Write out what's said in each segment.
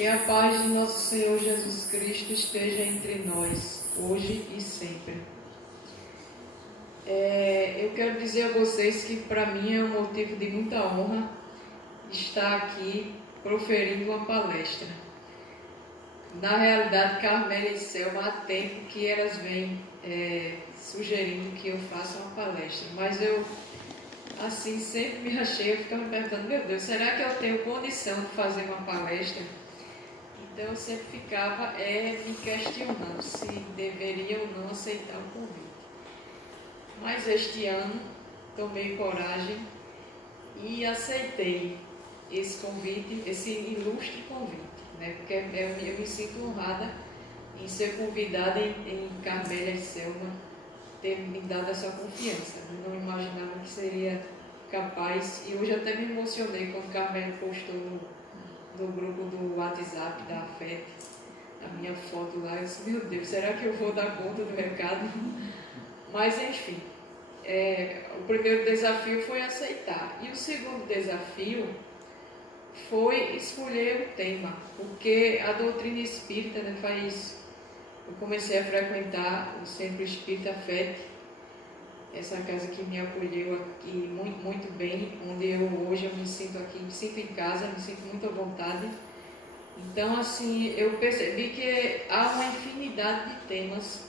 Que a paz de nosso Senhor Jesus Cristo esteja entre nós, hoje e sempre. Eu quero dizer a vocês que para mim é um motivo de muita honra estar aqui proferindo uma palestra. Na realidade, Carmélia e Selma, há tempo que elas vêm sugerindo que eu faça uma palestra, mas eu assim sempre me achei, eu ficava me perguntando, meu Deus, será que eu tenho condição de fazer uma palestra? Então eu sempre ficava me questionando se deveria ou não aceitar o convite. Mas este ano tomei coragem e aceitei esse convite, esse ilustre convite, né? Porque eu me sinto honrada em ser convidada em Carmélia e Selma ter me dado essa confiança. Eu não imaginava que seria capaz, e hoje até me emocionei quando Carmélia postou no grupo do WhatsApp da AFET a minha foto lá. Eu disse, meu Deus, será que eu vou dar conta do recado? Mas enfim, o primeiro desafio foi aceitar, e o segundo desafio foi escolher o tema, porque a doutrina espírita, né, eu comecei a frequentar o Centro Espírita FET, essa casa que me acolheu aqui muito, muito bem, onde hoje eu me sinto aqui, me sinto em casa, me sinto muito à vontade. Então, assim, eu percebi que há uma infinidade de temas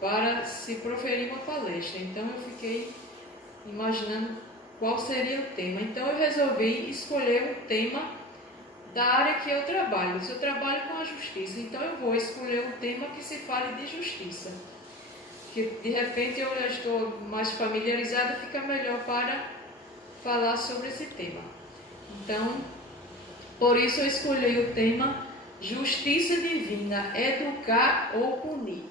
para se proferir uma palestra. Então, eu fiquei imaginando qual seria o tema. Então, eu resolvi escolher um tema da área que eu trabalho. Se eu trabalho com a justiça, então eu vou escolher um tema que se fale de justiça. Que de repente eu já estou mais familiarizada, fica melhor para falar sobre esse tema. Então, por isso eu escolhi o tema Justiça Divina, Educar ou Punir.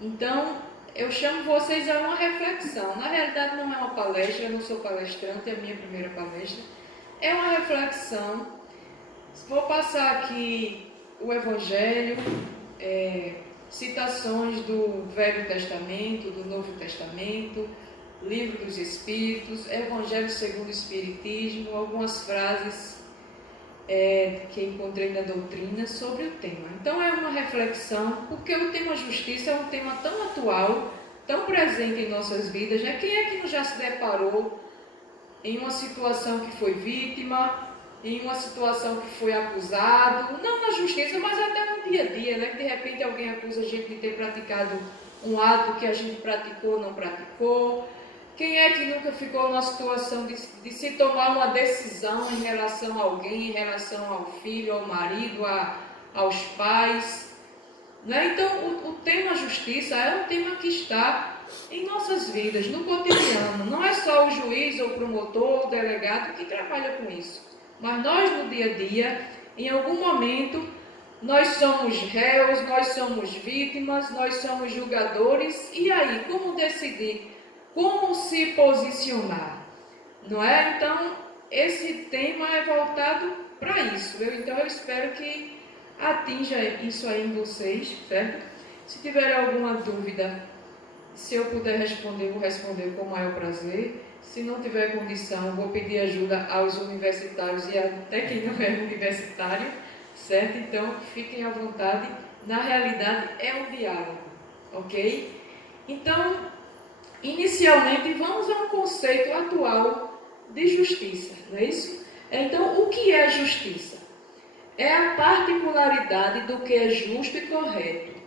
Então, eu chamo vocês a uma reflexão. Na realidade não é uma palestra, eu não sou palestrante, é a minha primeira palestra. É uma reflexão. Vou passar aqui o Evangelho, citações do Velho Testamento, do Novo Testamento, Livro dos Espíritos, Evangelho segundo o Espiritismo, algumas frases que encontrei na doutrina sobre o tema. Então é uma reflexão, porque o tema justiça é um tema tão atual, tão presente em nossas vidas, né? Quem é que não já se deparou em uma situação que foi vítima, em uma situação que foi acusado, não na justiça, mas até no dia a dia, né? De repente alguém acusa a gente de ter praticado um ato que a gente praticou ou não praticou. Quem é que nunca ficou numa situação de se tomar uma decisão em relação a alguém, em relação ao filho, ao marido, aos pais? Né? Então, o tema justiça é um tema que está em nossas vidas, no cotidiano. Não é só o juiz, ou o promotor, o delegado que trabalha com isso. Mas nós, no dia a dia, em algum momento, nós somos réus, nós somos vítimas, nós somos julgadores. E aí, como decidir? Como se posicionar? Não é? Então, esse tema é voltado para isso. Então, eu espero que atinja isso aí em vocês, certo? Se tiver alguma dúvida, se eu puder responder, vou responder com o maior prazer. Se não tiver condição, vou pedir ajuda aos universitários e até quem não é universitário, certo? Então, fiquem à vontade. Na realidade, é um diálogo, ok? Então, inicialmente, vamos a um conceito atual de justiça, não é isso? Então, o que é justiça? É a particularidade do que é justo e correto,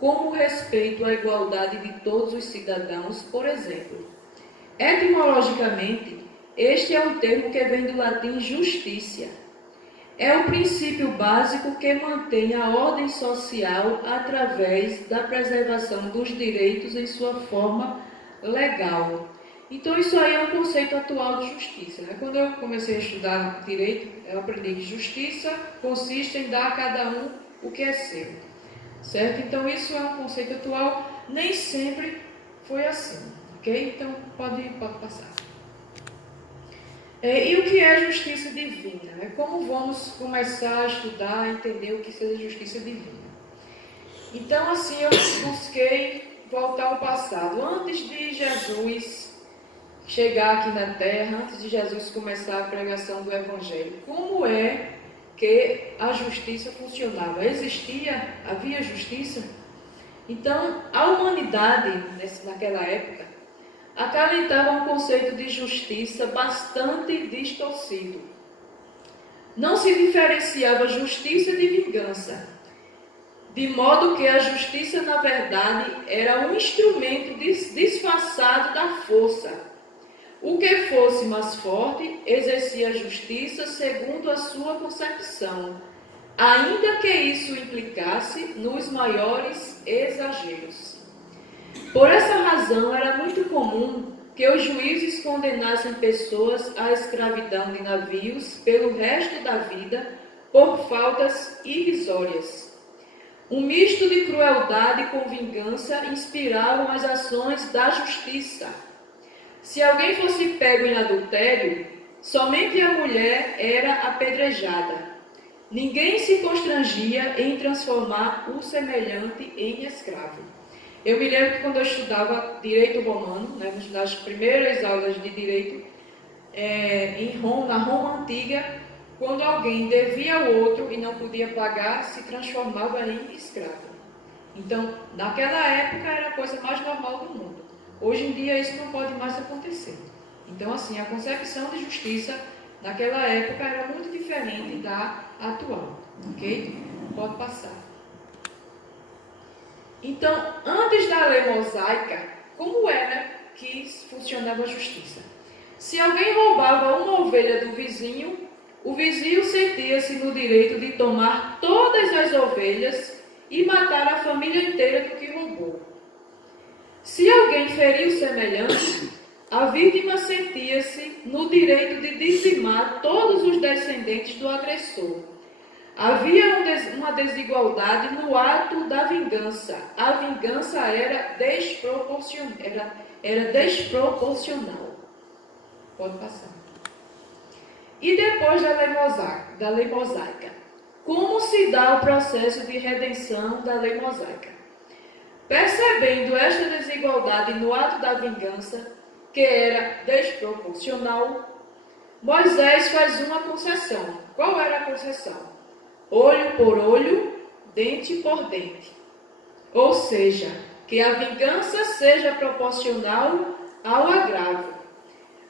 como respeito à igualdade de todos os cidadãos, por exemplo. Etimologicamente, este é um termo que vem do latim justitia. É o princípio básico que mantém a ordem social através da preservação dos direitos em sua forma legal. Então, isso aí é um conceito atual de justiça, né? Quando eu comecei a estudar direito, eu aprendi que justiça consiste em dar a cada um o que é seu, certo? Então, isso é um conceito atual, nem sempre foi assim, ok? Então, pode passar. E o que é justiça divina? Né? Como vamos começar a estudar, a entender o que seja justiça divina? Então, assim, eu busquei voltar ao passado. Antes de Jesus chegar aqui na Terra, antes de Jesus começar a pregação do Evangelho, como é que a justiça funcionava. Havia justiça. Então, a humanidade, naquela época, acalentava um conceito de justiça bastante distorcido. Não se diferenciava justiça de vingança, de modo que a justiça, na verdade, era um instrumento disfarçado da força. O que fosse mais forte exercia a justiça segundo a sua concepção, ainda que isso implicasse nos maiores exageros. Por essa razão, era muito comum que os juízes condenassem pessoas à escravidão de navios pelo resto da vida por faltas irrisórias. Um misto de crueldade com vingança inspiravam as ações da justiça. Se alguém fosse pego em adultério, somente a mulher era apedrejada. Ninguém se constrangia em transformar o semelhante em escravo. Eu me lembro que quando eu estudava direito romano, nas primeiras aulas de direito, na Roma Antiga, quando alguém devia ao outro e não podia pagar, se transformava em escravo. Então, naquela época era a coisa mais normal do mundo. Hoje em dia isso não pode mais acontecer. Então, assim, a concepção de justiça naquela época era muito diferente da atual. Ok? Pode passar. Então, antes da lei mosaica, como era que funcionava a justiça? Se alguém roubava uma ovelha do vizinho, o vizinho sentia-se no direito de tomar todas as ovelhas e matar a família inteira do que roubou. Se alguém feriu o semelhante, a vítima sentia-se no direito de dizimar todos os descendentes do agressor. Havia uma desigualdade no ato da vingança. A vingança era desproporcional. Pode passar. E depois da lei mosaica, como se dá o processo de redenção da lei mosaica? Percebendo esta desigualdade no ato da vingança, que era desproporcional, Moisés faz uma concessão. Qual era a concessão? Olho por olho, dente por dente. Ou seja, que a vingança seja proporcional ao agravo.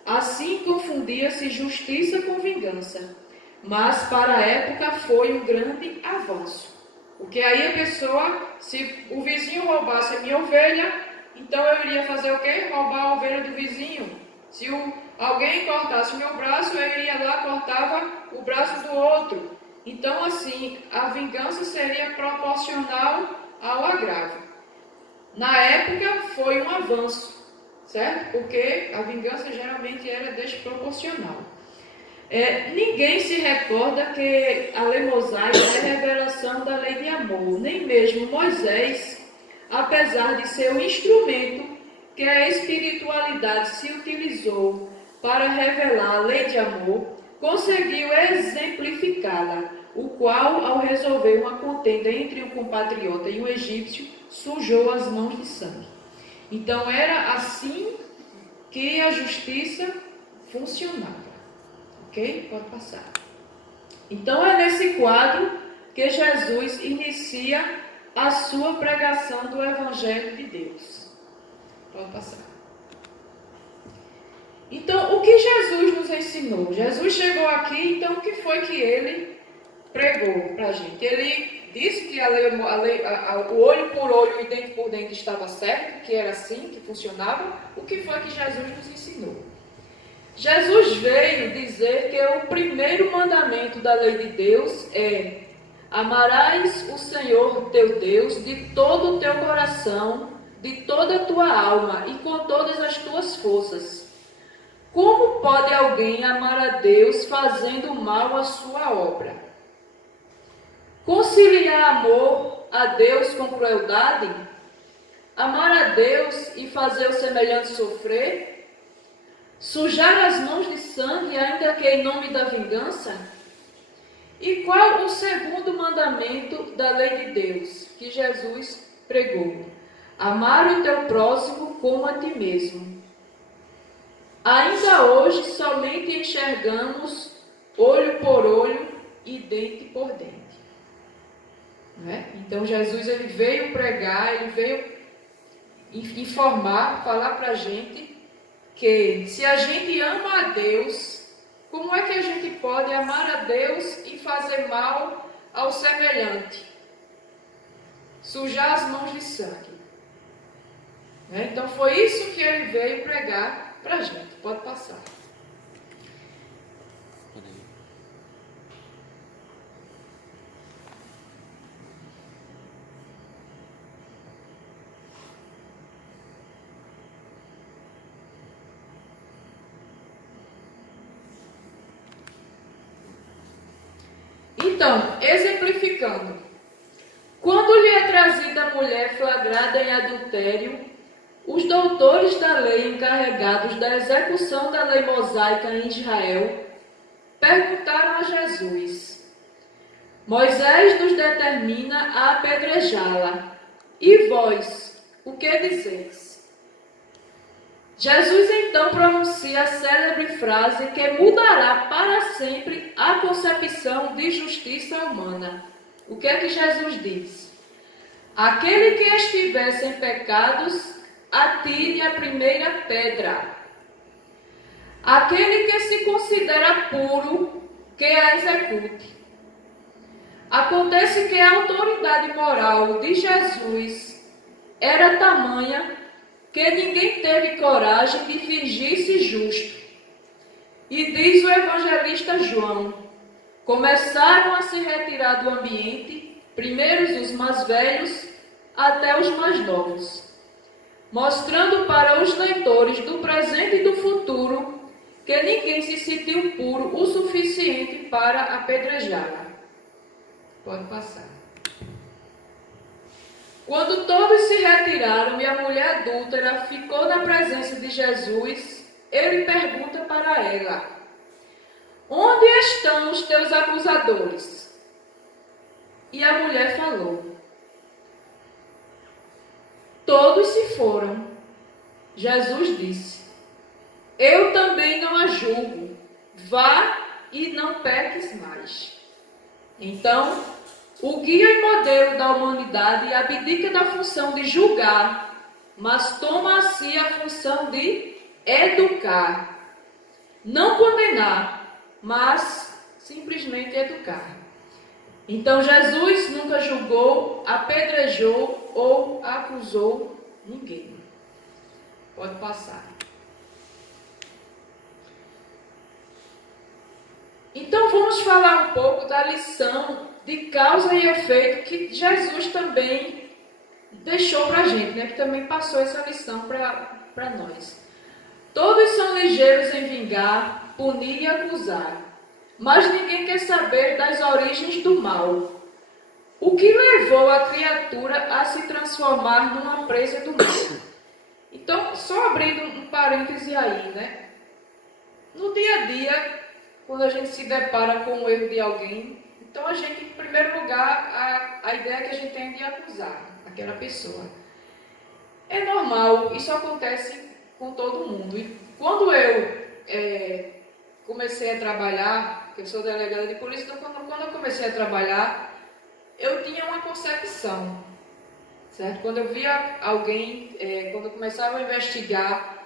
Assim confundia-se justiça com vingança. Mas para a época foi um grande avanço. Porque aí a pessoa, se o vizinho roubasse a minha ovelha, então eu iria fazer o quê? Roubar a ovelha do vizinho. Se alguém cortasse o meu braço, eu iria lá e cortava o braço do outro. Então, assim, a vingança seria proporcional ao agravo. Na época, foi um avanço, certo? Porque a vingança geralmente era desproporcional. Ninguém se recorda que a lei mosaica é a revelação da lei de amor. Nem mesmo Moisés, apesar de ser o instrumento que a espiritualidade se utilizou para revelar a lei de amor, conseguiu exemplificá-la, o qual, ao resolver uma contenda entre um compatriota e um egípcio, sujou as mãos de sangue. Então, era assim que a justiça funcionava. Ok? Pode passar. Então, é nesse quadro que Jesus inicia a sua pregação do Evangelho de Deus. Pode passar. Então, o que Jesus nos ensinou? Jesus chegou aqui, então o que foi que ele pregou para a gente? Ele disse que o olho por olho e dente por dente estava certo, que era assim que funcionava. O que foi que Jesus nos ensinou? Jesus veio dizer que o primeiro mandamento da lei de Deus é: amarás o Senhor teu Deus de todo o teu coração, de toda a tua alma e com todas as tuas forças. Como pode alguém amar a Deus fazendo mal à sua obra? Conciliar amor a Deus com crueldade? Amar a Deus e fazer o semelhante sofrer? Sujar as mãos de sangue, ainda que em nome da vingança? E qual o segundo mandamento da lei de Deus que Jesus pregou? Amar o teu próximo como a ti mesmo. Ainda hoje somente enxergamos olho por olho, e dente por dente. Então Jesus ele veio pregar, ele veio informar, falar para a gente que se a gente ama a Deus, como é que a gente pode amar a Deus e fazer mal ao semelhante? Sujar as mãos de sangue. Então foi isso que ele veio pregar para a gente. Pode passar. Então, exemplificando, quando lhe é trazida a mulher flagrada em adultério, os doutores da lei encarregados da execução da lei mosaica em Israel perguntaram a Jesus: Moisés nos determina a apedrejá-la, e vós, o que dizeis? Jesus então pronuncia a célebre frase que mudará para sempre a concepção de justiça humana. O que é que Jesus diz? Aquele que estiver sem pecados, atire a primeira pedra. Aquele que se considera puro, que a execute. Acontece que a autoridade moral de Jesus era tamanha que ninguém teve coragem de fingir-se justo. E diz o evangelista João: começaram a se retirar do ambiente, primeiro os mais velhos, até os mais novos, mostrando para os leitores do presente e do futuro que ninguém se sentiu puro o suficiente para apedrejá-la. Pode passar. Quando todos se retiraram e a mulher adúltera ficou na presença de Jesus, ele pergunta para ela: onde estão os teus acusadores? E a mulher falou: todos se foram. Jesus disse: eu também não a julgo. Vá e não peques mais. Então, o guia e modelo da humanidade abdica da função de julgar, mas toma a si a função de educar. Não condenar, mas simplesmente educar. Então Jesus nunca julgou, apedrejou ou acusou ninguém. Pode passar. Então vamos falar um pouco da lição de causa e efeito que Jesus também deixou para a gente, que também passou essa lição para nós. Todos são ligeiros em vingar, punir e acusar, mas ninguém quer saber das origens do mal. O que levou a criatura a se transformar numa presa do mal? Então, só abrindo um parêntese aí, No dia a dia, quando a gente se depara com o erro de alguém, então a gente, em primeiro lugar, a ideia que a gente tem de acusar aquela pessoa. É normal, isso acontece com todo mundo. E quando eu comecei a trabalhar, eu sou delegada de polícia, então quando eu comecei a trabalhar, eu tinha uma concepção, certo? Quando eu via alguém, quando eu começava a investigar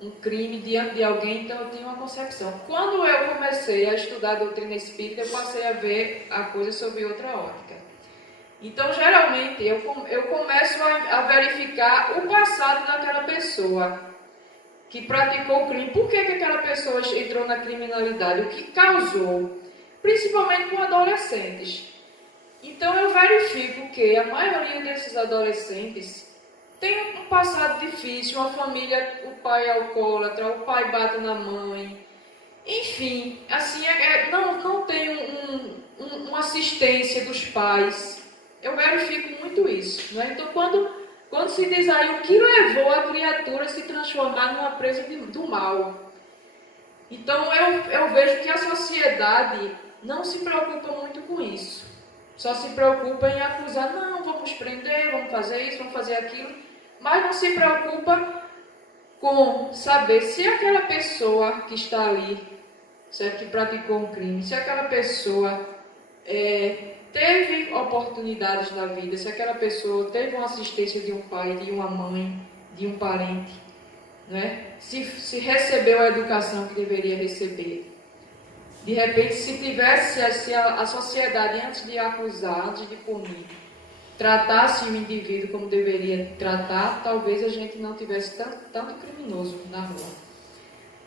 um crime diante de alguém, então eu tinha uma concepção. Quando eu comecei a estudar a doutrina espírita, eu passei a ver a coisa sob outra ótica. Então, geralmente, eu começo a verificar o passado daquela pessoa que praticou o crime. Por que aquela pessoa entrou na criminalidade? O que causou? Principalmente com adolescentes. Então, eu verifico que a maioria desses adolescentes tem um passado difícil, uma família, o pai é alcoólatra, o pai bate na mãe, enfim, assim, não tem uma assistência dos pais. Eu verifico muito isso, Então, quando se diz aí o que levou a criatura a se transformar numa presa do mal, então eu vejo que a sociedade não se preocupa muito com isso, só se preocupa em acusar, não, vamos prender, vamos fazer isso, vamos fazer aquilo, mas não se preocupa com saber se aquela pessoa que está ali, certo, que praticou um crime, se aquela pessoa teve oportunidades na vida, se aquela pessoa teve uma assistência de um pai, de uma mãe, de um parente, né? Se recebeu a educação que deveria receber. De repente, se a sociedade, antes de acusar, antes de punir, tratasse o indivíduo como deveria tratar, talvez a gente não tivesse tanto criminoso na rua.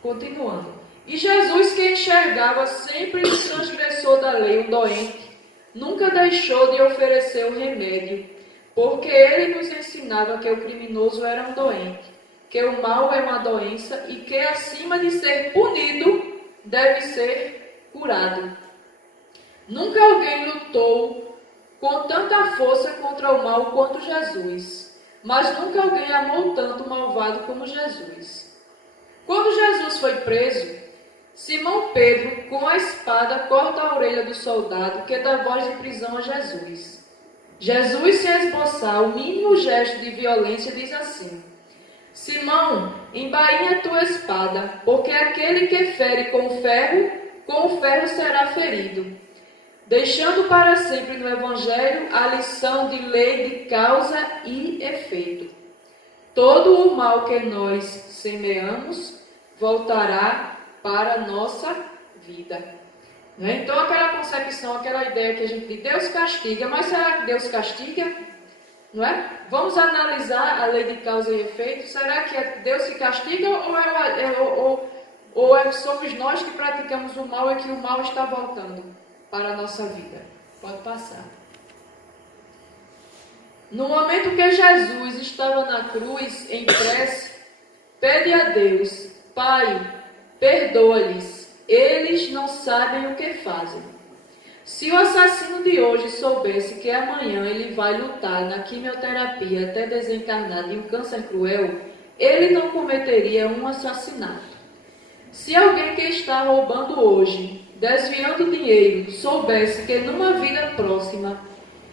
Continuando. E Jesus, que enxergava sempre o transgressor da lei, o doente, nunca deixou de oferecer o remédio, porque ele nos ensinava que o criminoso era um doente, que o mal é uma doença e que, acima de ser punido, deve ser curado. Nunca alguém lutou com tanta força contra o mal quanto Jesus, mas nunca alguém amou tanto o malvado como Jesus. Quando Jesus foi preso, Simão Pedro, com a espada, corta a orelha do soldado que dá voz de prisão a Jesus. Jesus, sem esboçar o mínimo gesto de violência, diz assim: Simão, embainha tua espada, porque aquele que fere com o ferro será ferido. Deixando para sempre no Evangelho a lição de lei de causa e efeito. Todo o mal que nós semeamos voltará para a nossa vida. Né? Então, aquela concepção, aquela ideia que a gente diz, Deus castiga, mas será que Deus castiga? Não é? Vamos analisar a lei de causa e efeito. Será que é Deus que castiga ou somos nós que praticamos o mal e que o mal está voltando para a nossa vida? Pode passar. No momento que Jesus estava na cruz, em prece, pede a Deus: Pai, perdoa-lhes, eles não sabem o que fazem. Se o assassino de hoje soubesse que amanhã ele vai lutar na quimioterapia até desencarnar de um câncer cruel, ele não cometeria um assassinato. Se alguém que está roubando hoje, desviando dinheiro, soubesse que numa vida próxima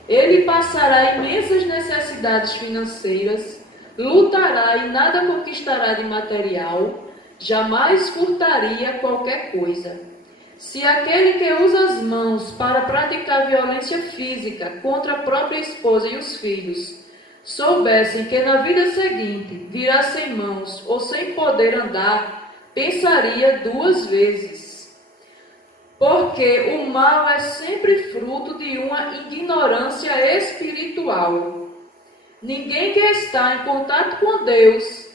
ele passará imensas necessidades financeiras, lutará e nada conquistará de material, jamais furtaria qualquer coisa. Se aquele que usa as mãos para praticar violência física contra a própria esposa e os filhos soubessem que na vida seguinte virá sem mãos ou sem poder andar, pensaria 2 vezes. Porque o mal é sempre fruto de uma ignorância espiritual. Ninguém que está em contato com Deus,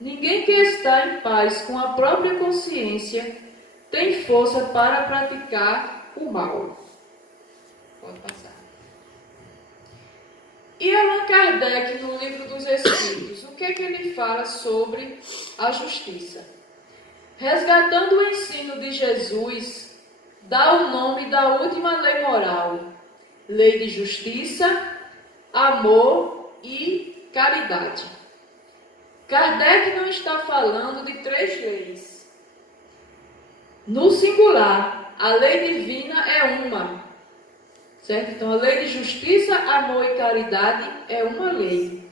ninguém que está em paz com a própria consciência, tem força para praticar o mal. Pode passar. E Allan Kardec, no Livro dos Espíritos, o que é que ele fala sobre a justiça? Resgatando o ensino de Jesus, dá o nome da última lei moral: lei de justiça, amor e caridade. Kardec não está falando de 3 leis. No singular, a lei divina é uma, certo? Então, a lei de justiça, amor e caridade é uma lei.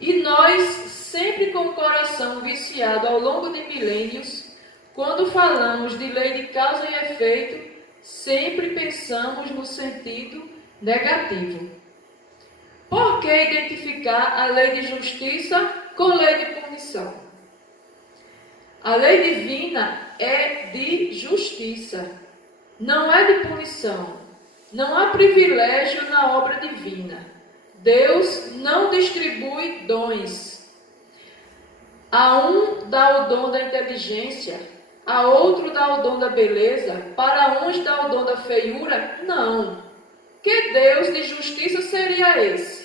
E nós, sempre com o coração viciado ao longo de milênios, quando falamos de lei de causa e efeito, sempre pensamos no sentido negativo. Por que identificar a lei de justiça com lei de punição? A lei divina é de justiça, não é de punição. Não há privilégio na obra divina. Deus não distribui dons. A um dá o dom da inteligência, a outro dá o dom da beleza, para uns dá o dom da feiura? Não. Que Deus de justiça seria esse?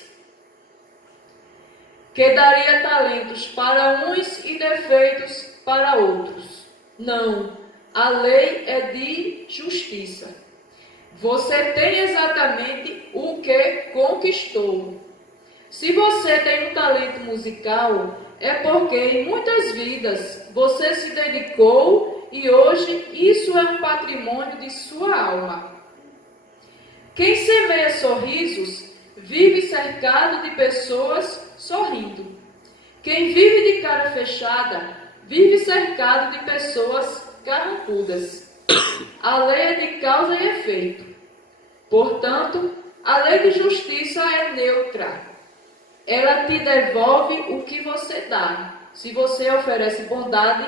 Que daria talentos para uns e defeitos para outros? Não. A lei é de justiça. Você tem exatamente o que conquistou. Se você tem um talento musical, é porque em muitas vidas você se dedicou e hoje isso é um patrimônio de sua alma. Quem semeia sorrisos vive cercado de pessoas sorrindo. Quem vive de cara fechada vive cercado de pessoas carrancudas. A lei é de causa e efeito. Portanto, a lei de justiça é neutra. Ela te devolve o que você dá. Se você oferece bondade,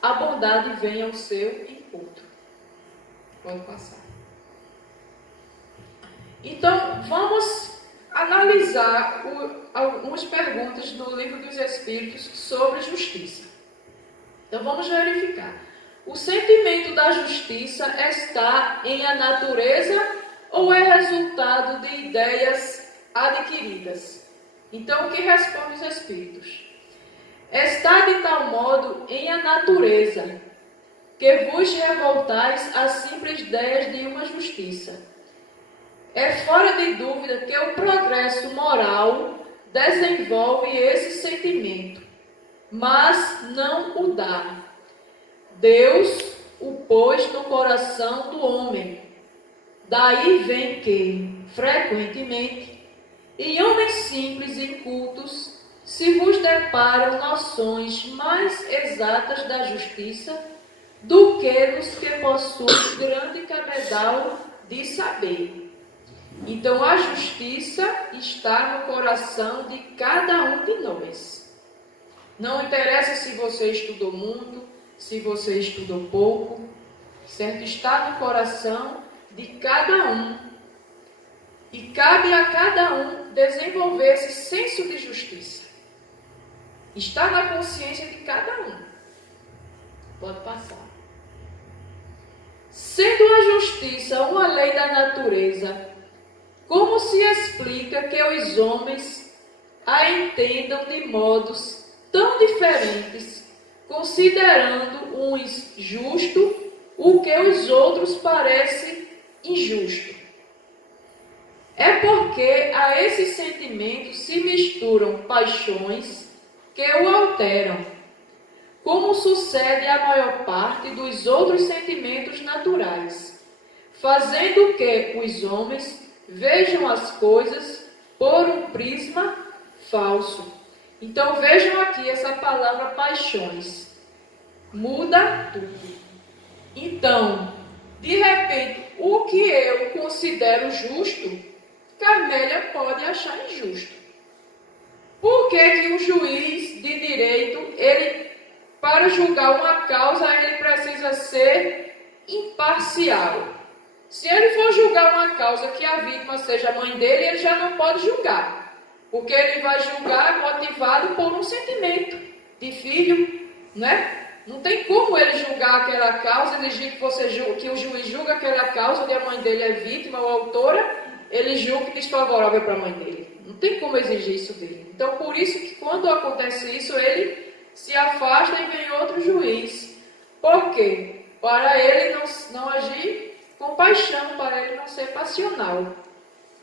a bondade vem ao seu encontro. Pode passar. Então, vamos analisar algumas perguntas do Livro dos Espíritos sobre justiça. Então, vamos verificar. O sentimento da justiça está em a natureza ou é resultado de ideias adquiridas? Então, o que responde os Espíritos? Está de tal modo em a natureza, que vos revoltais às simples ideias de uma justiça. É fora de dúvida que o progresso moral desenvolve esse sentimento, mas não o dá. Deus o pôs no coração do homem. Daí vem que, frequentemente, em homens simples e incultos, se vos deparam noções mais exatas da justiça do que nos que possuem grande cabedal de saber. Então, a justiça está no coração de cada um de nós. Não interessa se você estudou muito, se você estudou pouco, certo? Está no coração de cada um. E cabe a cada um desenvolver esse senso de justiça. Está na consciência de cada um. Pode passar. Sendo a justiça uma lei da natureza, como se explica que os homens a entendam de modos tão diferentes, considerando uns justo o que os outros parece injusto? É porque a esses sentimentos se misturam paixões que o alteram, como sucede à maior parte dos outros sentimentos naturais, fazendo que os homens vejam as coisas por um prisma falso. Então vejam aqui essa palavra paixões. Muda tudo. Então, de repente, o que eu considero justo, Carmélia pode achar injusto. Por que o juiz de direito, para julgar uma causa, ele precisa ser imparcial? Se ele for julgar uma causa que a vítima seja a mãe dele, ele já não pode julgar. Porque ele vai julgar motivado por um sentimento de filho, né? Não tem como ele julgar aquela causa, exigir que o juiz julgue aquela causa onde a mãe dele é vítima ou autora, ele julgue desfavorável para a mãe dele. Não tem como exigir isso dele. Então, por isso que quando acontece isso, ele se afasta e vem outro juiz. Por quê? Para ele não agir com paixão, para ele não ser passional.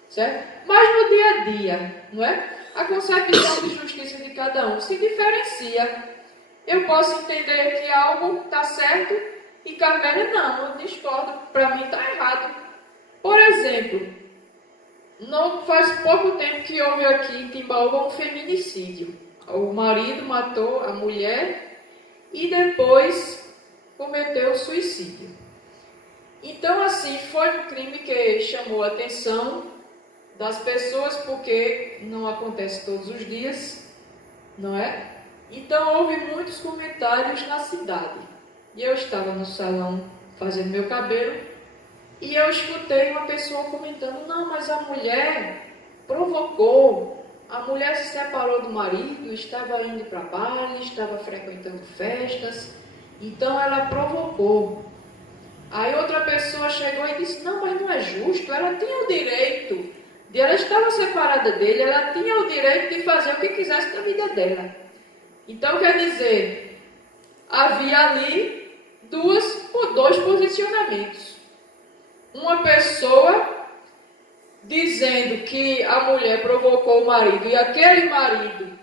Certo? Mas no dia a dia, não é? A concepção de justiça de cada um se diferencia. Eu posso entender que algo está certo e Carmélia não, eu discordo, para mim está errado. Por exemplo, não faz pouco tempo que houve aqui em Timbaúba um feminicídio. O marido matou a mulher e depois cometeu suicídio. Então, assim, foi um crime que chamou a atenção das pessoas, porque não acontece todos os dias, não é? Então, houve muitos comentários na cidade. E eu estava no salão fazendo meu cabelo e eu escutei uma pessoa comentando: não, mas a mulher provocou, a mulher se separou do marido, estava indo para baile, estava frequentando festas, então ela provocou. Aí outra pessoa chegou e disse: não, mas não é justo, ela tinha o direito, ela estava separada dele, ela tinha o direito de fazer o que quisesse da vida dela. Então, quer dizer, havia ali dois posicionamentos. Uma pessoa dizendo que a mulher provocou o marido e aquele marido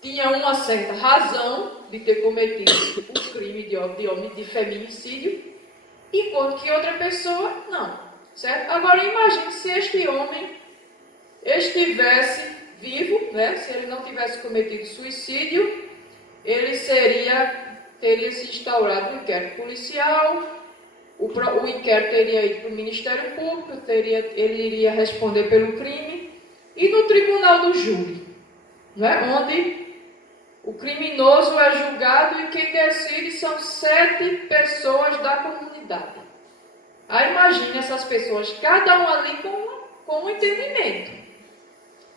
tinha uma certa razão de ter cometido o crime de feminicídio, enquanto que outra pessoa não, certo? Agora imagine se este homem estivesse vivo, né? Se ele não tivesse cometido suicídio, ele teria se instaurado um inquérito policial, o inquérito teria ido para o Ministério Público, ele iria responder pelo crime, e no tribunal do júri, né, onde o criminoso é julgado e quem decide são 7 pessoas da comunidade. Aí imagine essas pessoas, cada um ali com um entendimento,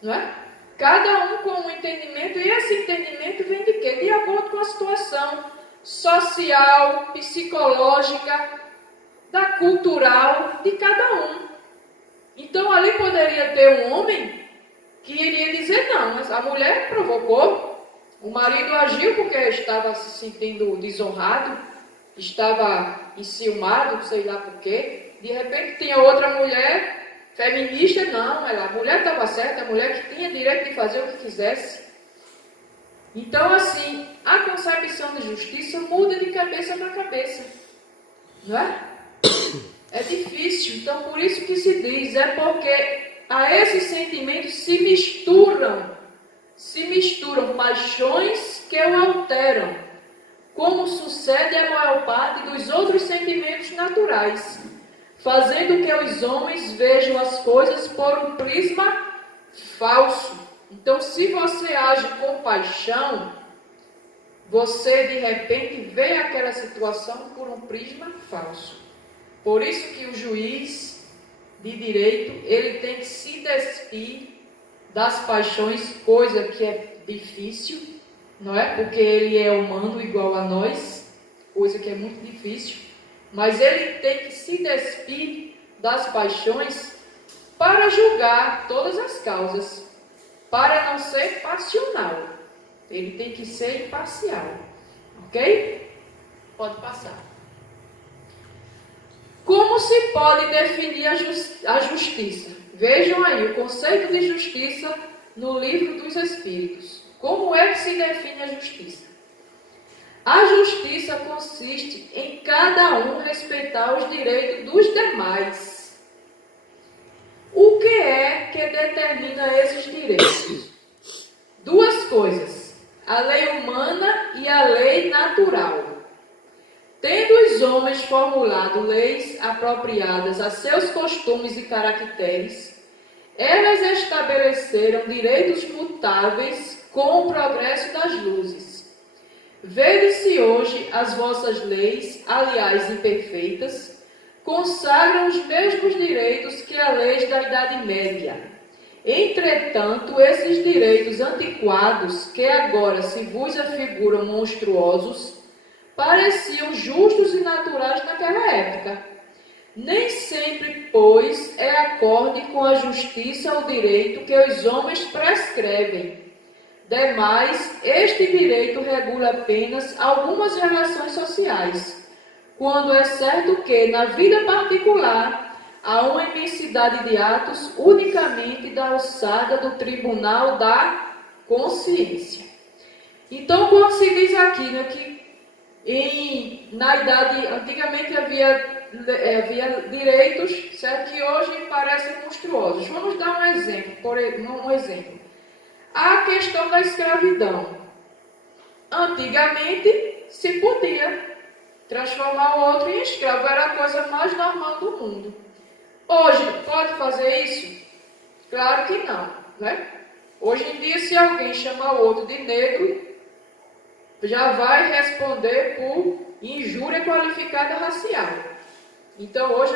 não é? Cada um com um entendimento, e esse entendimento vem de quê? De acordo com a situação social, psicológica, cultural de cada um. Então ali poderia ter um homem que iria dizer não, mas a mulher provocou, o marido agiu porque estava se sentindo desonrado, estava enciumado, sei lá por quê. De repente tinha outra mulher feminista, não, a mulher estava certa, a mulher que tinha direito de fazer o que quisesse. Então assim, a concepção de justiça muda de cabeça para cabeça, não é? É difícil, então por isso que se diz, é porque a esses sentimentos se misturam paixões que o alteram, como sucede a maior parte dos outros sentimentos naturais, fazendo que os homens vejam as coisas por um prisma falso. Então, se você age com paixão, você de repente vê aquela situação por um prisma falso. Por isso que o juiz de direito, ele tem que se despir das paixões, coisa que é difícil, não é? Porque ele é humano igual a nós, coisa que é muito difícil, mas ele tem que se despir das paixões para julgar todas as causas, para não ser passional. Ele tem que ser imparcial, ok? Pode passar. Como se pode definir a justiça? Vejam aí o conceito de justiça no Livro dos Espíritos. Como é que se define a justiça? A justiça consiste em cada um respeitar os direitos dos demais. O que é que determina esses direitos? 2 coisas: a lei humana e a lei natural. Tendo os homens formulado leis apropriadas a seus costumes e caracteres, elas estabeleceram direitos mutáveis com o progresso das luzes. Vede-se hoje as vossas leis, aliás imperfeitas, consagram os mesmos direitos que as leis da Idade Média. Entretanto, esses direitos antiquados, que agora se vos afiguram monstruosos, pareciam justos e naturais naquela época. Nem sempre, pois, é acorde com a justiça o direito que os homens prescrevem. Demais, este direito regula apenas algumas relações sociais, quando é certo que, na vida particular, há uma imensidade de atos unicamente da alçada do tribunal da consciência. Então, quando se diz aqui, né, que na idade, antigamente havia direitos, certo, que hoje parecem monstruosos. Vamos dar um exemplo. A questão da escravidão. Antigamente se podia transformar o outro em escravo, era a coisa mais normal do mundo. Hoje, pode fazer isso? Claro que não, né? Hoje em dia, se alguém chamar o outro de negro, já vai responder por injúria qualificada racial. Então, hoje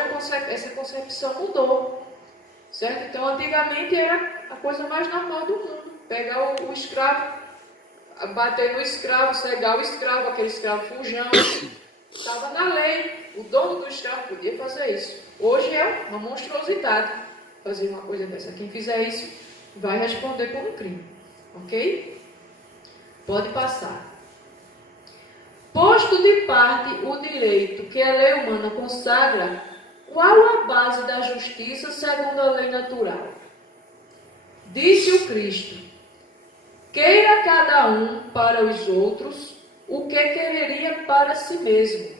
essa concepção mudou, certo? Então, antigamente era a coisa mais normal do mundo. Pegar o escravo, bater no escravo, cegar o escravo, aquele escravo fujão. Estava na lei, o dono do escravo podia fazer isso. Hoje é uma monstruosidade fazer uma coisa dessa. Quem fizer isso vai responder por um crime, ok? Pode passar. Posto de parte o direito que a lei humana consagra, qual a base da justiça segundo a lei natural? Disse o Cristo: queira cada um para os outros o que quereria para si mesmo.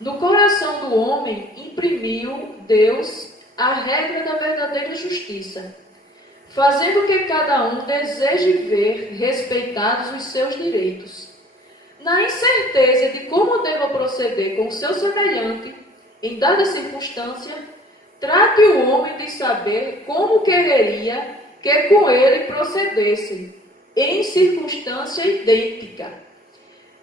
No coração do homem imprimiu Deus a regra da verdadeira justiça, fazendo que cada um deseje ver respeitados os seus direitos. Na incerteza de como deva proceder com o seu semelhante, em dada circunstância, trate o homem de saber como quereria que com ele procedessem, em circunstância idêntica.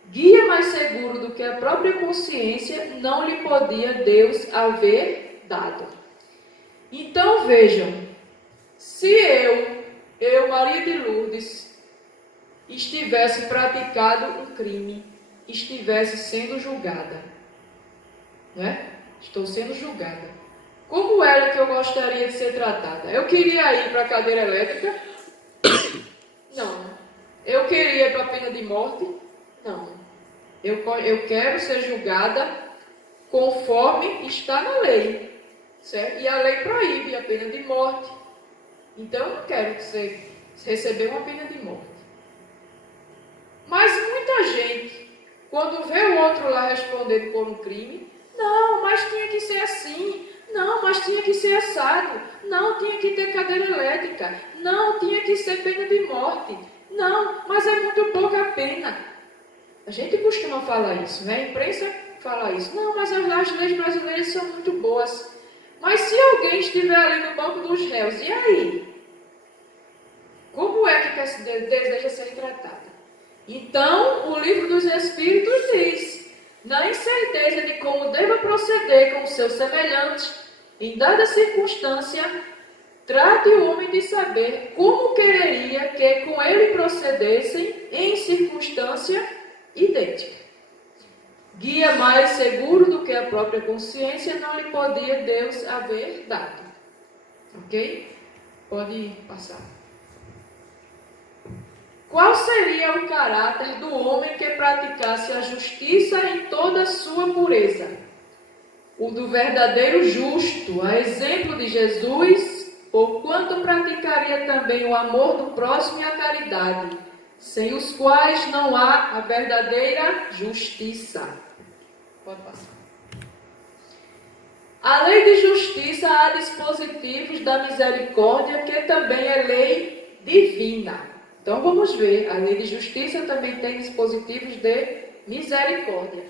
Guia mais seguro do que a própria consciência não lhe podia Deus haver dado. Então vejam, se eu, Maria de Lourdes, estivesse praticado um crime, estivesse sendo julgada, né? Estou sendo julgada. Como era que eu gostaria de ser tratada? Eu queria ir para a cadeira elétrica? Não. Eu queria ir para a pena de morte? Não. Eu quero ser julgada conforme está na lei, certo? E a lei proíbe a pena de morte. Então eu não quero receber uma pena de morte. Mas muita gente, quando vê o outro lá respondendo por um crime, não, mas tinha que ser assim, não, mas tinha que ser assado, não, tinha que ter cadeira elétrica, não, tinha que ser pena de morte, não, mas é muito pouca pena. A gente costuma falar isso, né? A imprensa fala isso. Não, mas as leis brasileiras são muito boas. Mas se alguém estiver ali no banco dos réus, e aí? Como é que deseja ser tratada? Então, o livro dos Espíritos diz, na incerteza de como deva proceder com os seus semelhantes, em dada circunstância, trate o homem de saber como quereria que com ele procedessem em circunstância idêntica. Guia mais seguro do que a própria consciência não lhe podia Deus haver dado. Ok? Pode passar. Qual seria o caráter do homem que praticasse a justiça em toda a sua pureza? O do verdadeiro justo, a exemplo de Jesus, porquanto praticaria também o amor do próximo e a caridade, sem os quais não há a verdadeira justiça. Pode passar. A lei de justiça há dispositivos da misericórdia, que também é lei divina. Então vamos ver, a lei de justiça também tem dispositivos de misericórdia.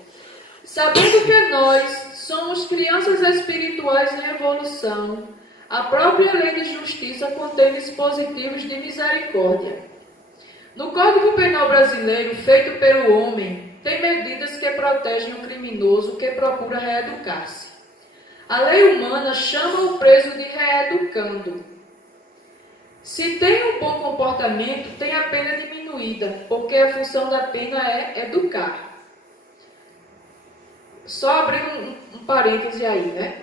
Sabendo que nós somos crianças espirituais em evolução, a própria lei de justiça contém dispositivos de misericórdia. No Código Penal brasileiro, feito pelo homem, tem medidas que protegem o criminoso que procura reeducar-se. A lei humana chama o preso de reeducando. Se tem um bom comportamento, tem a pena diminuída, porque a função da pena é educar. Só abrir um parêntese aí, né?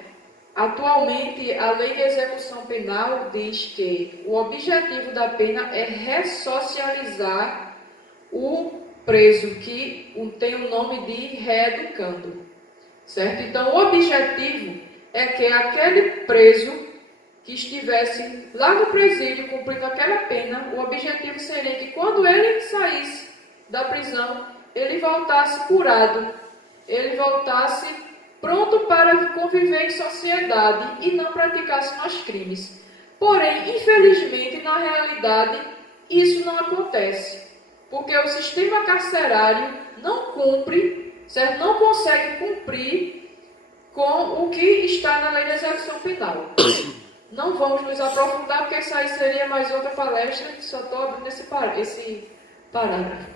Atualmente, a lei de execução penal diz que o objetivo da pena é ressocializar o preso, que tem o nome de reeducando, certo? Então, o objetivo é que aquele preso que estivesse lá no presídio cumprindo aquela pena, o objetivo seria que quando ele saísse da prisão, ele voltasse curado, ele voltasse pronto para conviver em sociedade e não praticasse mais crimes. Porém, infelizmente, na realidade, isso não acontece, porque o sistema carcerário não cumpre, certo? Não consegue cumprir com o que está na lei de execução penal. Não vamos nos aprofundar, porque isso aí seria mais outra palestra, só estou abrindo esse parágrafo.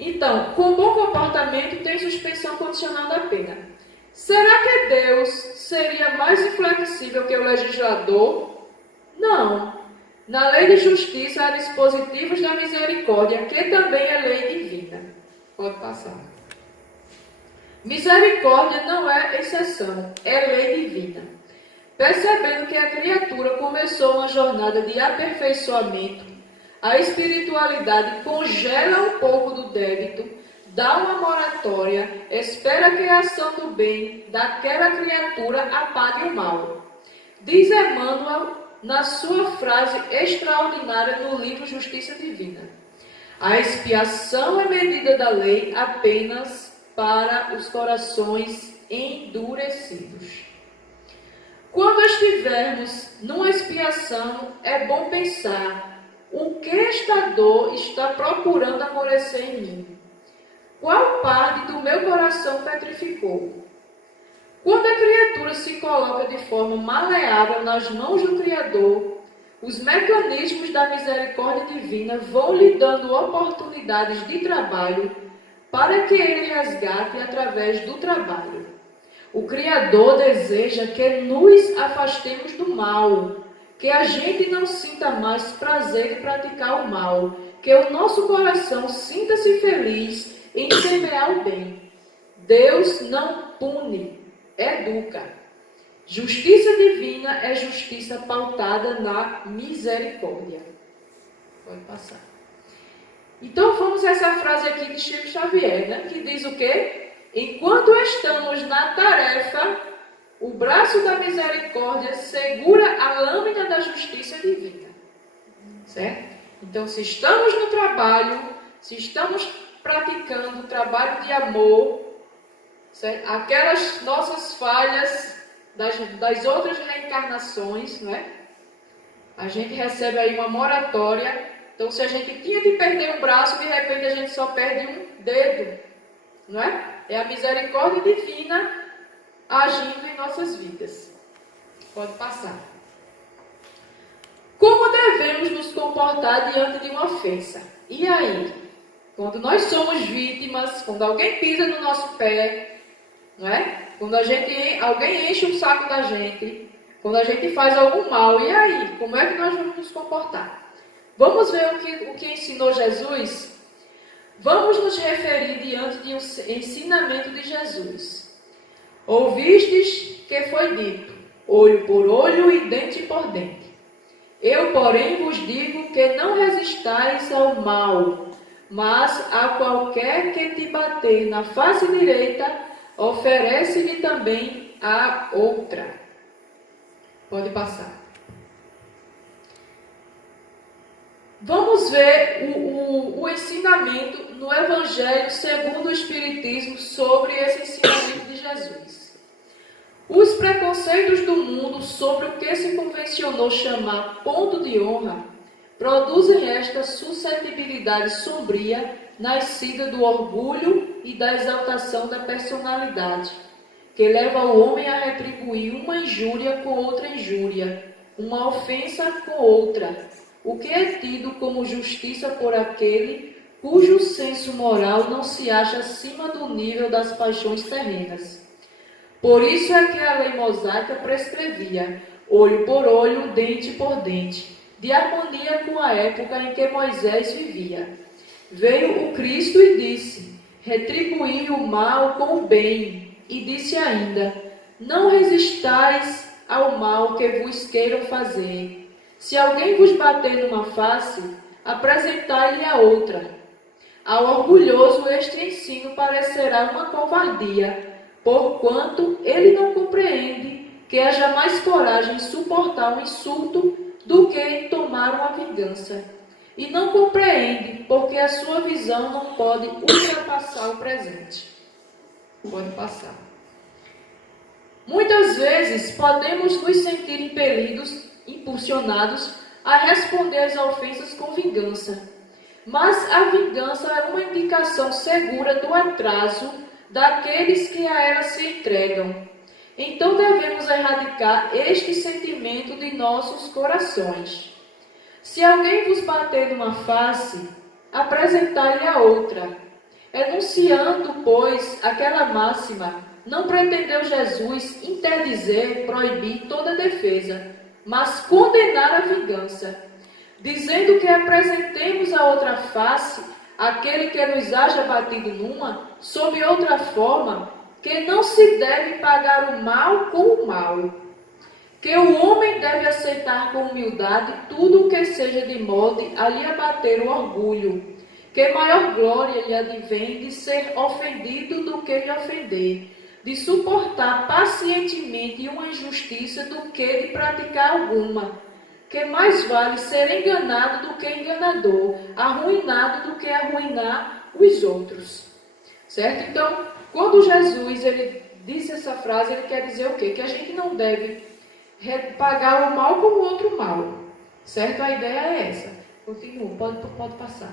Então, com bom comportamento tem suspensão condicional da pena. Será que Deus seria mais inflexível que o legislador? Não. Na lei de justiça há dispositivos da misericórdia, que também é lei divina. Pode passar. Misericórdia não é exceção, é lei divina. Percebendo que a criatura começou uma jornada de aperfeiçoamento, a espiritualidade congela um pouco do débito, dá uma moratória, espera que a ação do bem daquela criatura apague o mal. Diz Emmanuel na sua frase extraordinária no livro Justiça Divina: a expiação é medida da lei apenas para os corações endurecidos. Quando estivermos numa expiação, é bom pensar: o que esta dor está procurando amolecer em mim? Qual parte do meu coração petrificou? Quando a criatura se coloca de forma maleável nas mãos do Criador, os mecanismos da misericórdia divina vão lhe dando oportunidades de trabalho para que ele resgate através do trabalho. O Criador deseja que nos afastemos do mal, que a gente não sinta mais prazer em praticar o mal, que o nosso coração sinta-se feliz em semear o bem. Deus não pune, educa. Justiça divina é justiça pautada na misericórdia. Pode passar. Então vamos a essa frase aqui de Chico Xavier, né? Que diz o quê? Enquanto estamos na tarefa, o braço da misericórdia segura a lâmina da justiça divina. Certo? Então, se estamos no trabalho, se estamos praticando o trabalho de amor, certo? Aquelas nossas falhas das outras reencarnações, não é? A gente recebe aí uma moratória. Então, se a gente tinha de perder um braço, de repente a gente só perde um dedo, não é? É a misericórdia divina agindo em nossas vidas. Pode passar. Como devemos nos comportar diante de uma ofensa? E aí? Quando nós somos vítimas, quando alguém pisa no nosso pé, não é? Quando alguém enche o saco da gente, quando a gente faz algum mal, e aí? Como é que nós vamos nos comportar? Vamos ver o que ensinou Jesus? Vamos nos referir diante de um ensinamento de Jesus. Ouvistes que foi dito, olho por olho e dente por dente. Eu, porém, vos digo que não resistais ao mal, mas a qualquer que te bater na face direita, oferece-lhe também a outra. Pode passar. Vamos ver o ensinamento no Evangelho segundo o Espiritismo sobre esse ensinamento de Jesus. Os preconceitos do mundo sobre o que se convencionou chamar ponto de honra produzem esta suscetibilidade sombria nascida do orgulho e da exaltação da personalidade, que leva o homem a retribuir uma injúria com outra injúria, uma ofensa com outra, o que é tido como justiça por aquele cujo senso moral não se acha acima do nível das paixões terrenas. Por isso é que a lei mosaica prescrevia, olho por olho, dente por dente, de harmonia com a época em que Moisés vivia. Veio o Cristo e disse, retribuí o mal com o bem, e disse ainda, não resistais ao mal que vos queiram fazer. Se alguém vos bater numa face, apresentai-lhe a outra. Ao orgulhoso este ensino parecerá uma covardia, porquanto ele não compreende que haja mais coragem em suportar um insulto do que em tomar uma vingança. E não compreende porque a sua visão não pode ultrapassar o presente. Pode passar. Muitas vezes podemos nos sentir impulsionados a responder às ofensas com vingança. Mas a vingança é uma indicação segura do atraso daqueles que a ela se entregam. Então devemos erradicar este sentimento de nossos corações. Se alguém vos bater numa face, apresentai-lhe a outra. Enunciando, pois, aquela máxima, não pretendeu Jesus interdizer, proibir toda defesa, mas condenar a vingança, dizendo que apresentemos a outra face, aquele que nos haja batido numa, sob outra forma, que não se deve pagar o mal com o mal, que o homem deve aceitar com humildade tudo o que seja de modo a lhe abater o orgulho, que maior glória lhe advém de ser ofendido do que lhe ofender, de suportar pacientemente uma injustiça do que de praticar alguma, que mais vale ser enganado do que enganador, arruinado do que arruinar os outros. Certo? Então, quando Jesus ele disse essa frase, ele quer dizer o quê? Que a gente não deve pagar o mal com o outro mal. Certo? A ideia é essa. Continua, pode passar.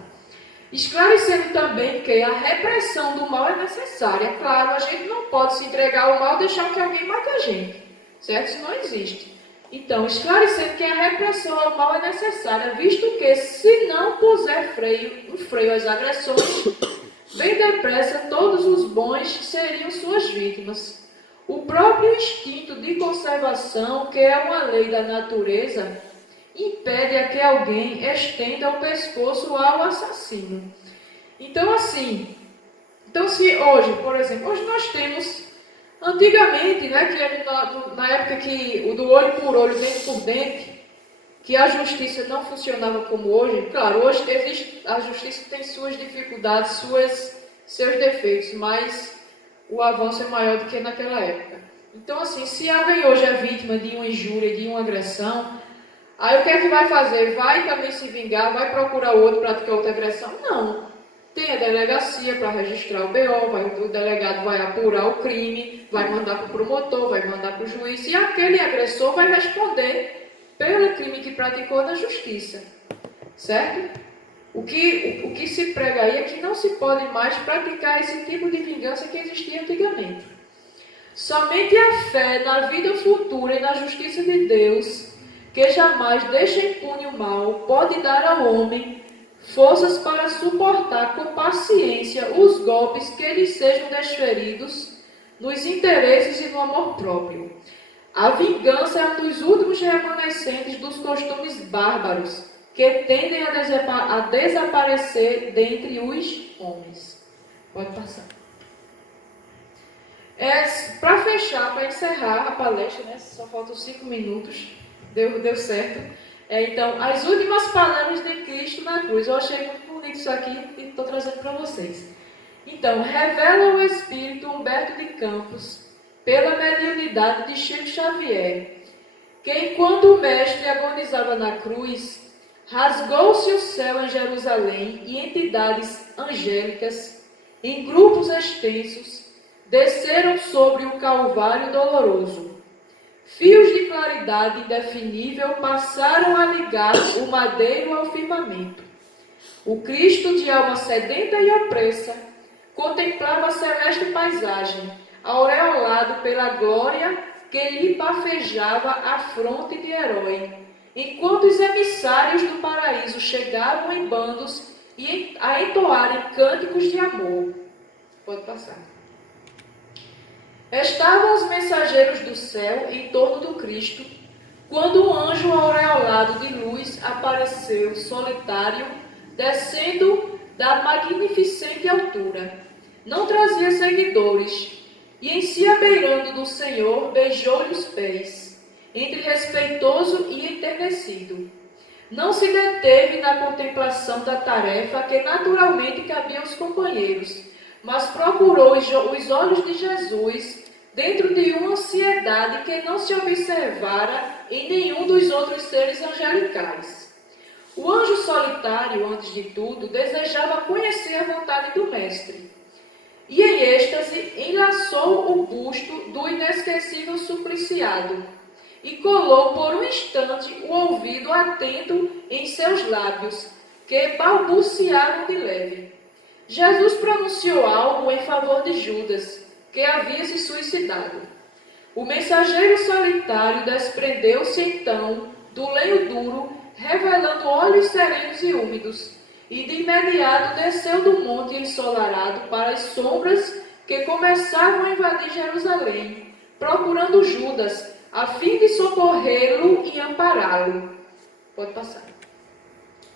esclarecendo também que a repressão do mal é necessária. Claro, a gente não pode se entregar ao mal e deixar que alguém mate a gente, certo? Isso não existe. Então, esclarecendo que a repressão ao mal é necessária, visto que, se não puser um freio às agressões, bem depressa todos os bons seriam suas vítimas. O próprio instinto de conservação, que é uma lei da natureza, impede a que alguém estenda o pescoço ao assassino. Então, assim, se hoje, por exemplo, hoje nós temos, antigamente, né, que na época que o do olho por olho, dente por dente, que a justiça não funcionava como hoje. Claro, hoje existe, a justiça tem suas dificuldades, seus defeitos, mas o avanço é maior do que naquela época. Então, assim, se alguém hoje é vítima de uma injúria, de uma agressão, aí o que é que vai fazer? Vai também se vingar? Vai procurar outro para praticar outra agressão? Não. Tem a delegacia para registrar o BO, o delegado vai apurar o crime, vai mandar para o promotor, vai mandar para o juiz, e aquele agressor vai responder pelo crime que praticou na justiça. Certo? O que se prega aí é que não se pode mais praticar esse tipo de vingança que existia antigamente. Somente a fé na vida futura e na justiça de Deus, que jamais deixa impune o mal, pode dar ao homem forças para suportar com paciência os golpes que lhe sejam desferidos nos interesses e no amor próprio. A vingança é um dos últimos remanescentes dos costumes bárbaros que tendem a desaparecer dentre os homens. Pode passar. Para fechar, para encerrar a palestra, né, só faltam 5 minutos, deu certo. Então, as últimas palavras de Cristo na cruz. Eu achei muito bonito isso aqui e estou trazendo para vocês. Então, revela o Espírito Humberto de Campos, pela mediunidade de Chico Xavier, que enquanto o Mestre agonizava na cruz, rasgou-se o céu em Jerusalém e entidades angélicas, em grupos extensos, desceram sobre o Calvário doloroso. Fios de claridade indefinível passaram a ligar o madeiro ao firmamento. O Cristo, de alma sedenta e opressa, contemplava a celeste paisagem, aureolado pela glória que lhe bafejava a fronte de herói, enquanto os emissários do paraíso chegavam em bandos a entoarem cânticos de amor. Pode passar. Estavam os mensageiros do céu em torno do Cristo, quando um anjo aureolado de luz apareceu solitário, descendo da magnificente altura. Não trazia seguidores, e em se abeirando do Senhor, beijou-lhe os pés, entre respeitoso e enternecido. Não se deteve na contemplação da tarefa que naturalmente cabia aos companheiros, mas procurou os olhos de Jesus dentro de uma ansiedade que não se observara em nenhum dos outros seres angelicais. O anjo solitário, antes de tudo, desejava conhecer a vontade do Mestre, e em êxtase enlaçou o busto do inesquecível supliciado e colou por um instante o ouvido atento em seus lábios, que balbuciaram de leve. Jesus pronunciou algo em favor de Judas, que havia se suicidado. O mensageiro solitário desprendeu-se então do lenho duro, revelando olhos serenos e úmidos, e de imediato desceu do monte ensolarado para as sombras que começavam a invadir Jerusalém, procurando Judas, a fim de socorrê-lo e ampará-lo. Pode passar.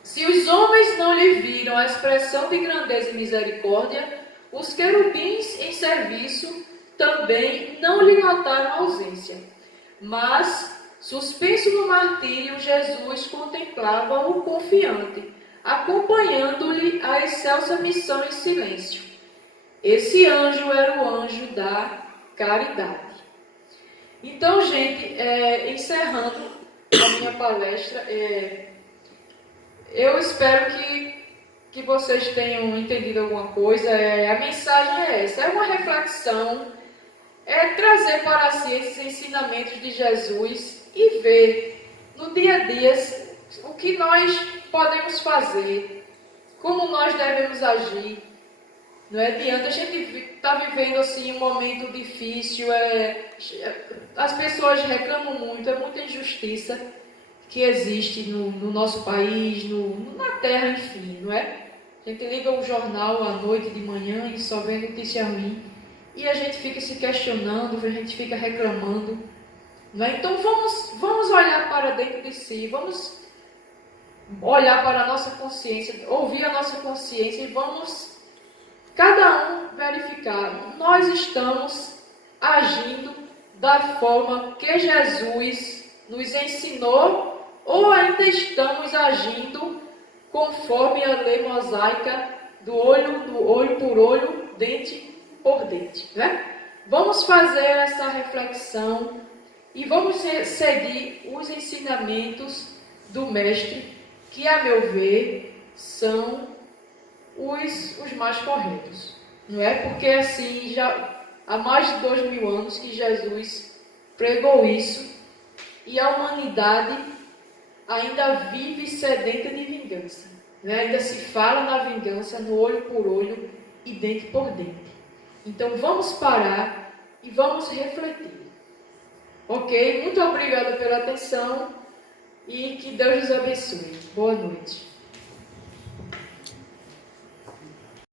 Se os homens não lhe viram a expressão de grandeza e misericórdia, os querubins em serviço também não lhe notaram a ausência. Mas, suspenso no martírio, Jesus contemplava-o confiante, acompanhando-lhe a excelsa missão em silêncio. Esse anjo era o anjo da caridade. Então, gente, encerrando a minha palestra, eu espero que vocês tenham entendido alguma coisa. A mensagem é essa, é uma reflexão, é trazer para si esses ensinamentos de Jesus e ver no dia a dia o que nós podemos fazer, como nós devemos agir. Não é diante, a gente está vivendo assim um momento difícil, as pessoas reclamam muito, é muita injustiça que existe no nosso país, na terra, enfim, não é? A gente liga o jornal à noite, de manhã e só vê notícia ruim. E a gente fica se questionando, a gente fica reclamando. Não é? Então vamos olhar para dentro de si, vamos olhar para a nossa consciência, ouvir a nossa consciência e vamos, cada um, verificar. Nós estamos agindo da forma que Jesus nos ensinou ou ainda estamos agindo conforme a lei mosaica do olho por olho, dente por dente, né? Vamos fazer essa reflexão e vamos seguir os ensinamentos do Mestre, que, a meu ver, são os mais corretos, não é? Porque assim, já há mais de 2000 anos que Jesus pregou isso e a humanidade ainda vive sedenta de vingança, né? Ainda se fala na vingança no olho por olho e dente por dente. Então vamos parar e vamos refletir. Ok? Muito obrigada pela atenção e que Deus nos abençoe. Boa noite.